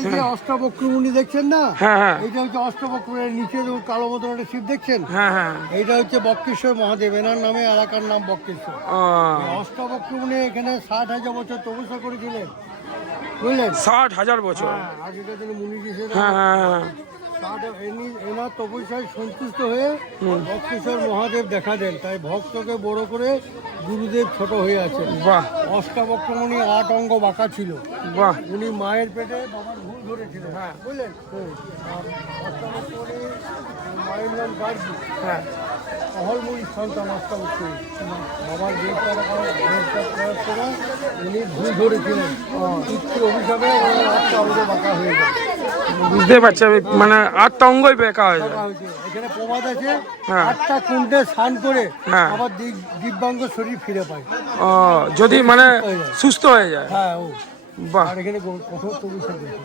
এই যে অষ্টবক্রমণি দেখছেন না, হ্যাঁ হ্যাঁ এইটা হচ্ছে অষ্টবক্রমণের নিচে যে কালো মতন একটা শিব দেখছেন, হ্যাঁ হ্যাঁ এইটা হচ্ছে বক্রেশ্বর মহাদেব, এনার নামে এলাকার নাম বক্রেশ্বর। ও, অষ্টবক্রমণি এখানে 60,000 বছর তপস্যা করেছিলেন, বুঝলেন? 60,000 বছর। হ্যাঁ, আগেকার দিনে মুনি ঋষিরা হ্যাঁ হ্যাঁ হ্যাঁ এনার তপস্যায় সন্তুষ্ট হয়ে বক্রেশ্বর মহাদেব দেখা দেন, তাই ভক্তকে বড় করে গুরুদেব ছোট হয়ে আছে। বাহ অষ্টাবক্রমণি 8 অঙ্গ বাঁকা ছিল, বাহ উনি মায়ের পেটে বাবার ভুল ধরেছিলেন, হ্যাঁ বুঝলেন? আর অষ্টাবক্রমণি মায়ের নাম গার্গী, হ্যাঁ অহলমুড়ির সন্তান অষ্টাবক্রমণি। বাবার দেবতা করার সময় উনি ভুল ধরেছিলেন, পিতৃ অভিশাপে ওনার 8টা অঙ্গ বাঁকা হয়ে যায়। বুঝতে পারছি আমি, মানে 8টা অঙ্গই বেঁকা হয়ে যায়। এখানে প্রবাদ আছে, হ্যাঁ। 8টা কুণ্ডে স্নান করে হ্যাঁ। আবার দিব্যাঙ্গ শরীর ফিরে পায়। ও, যদি মানে সুস্থ হয়ে যায়। হ্যাঁ ও, বাহ আর এখানে কঠোর তপস্যা করেছে।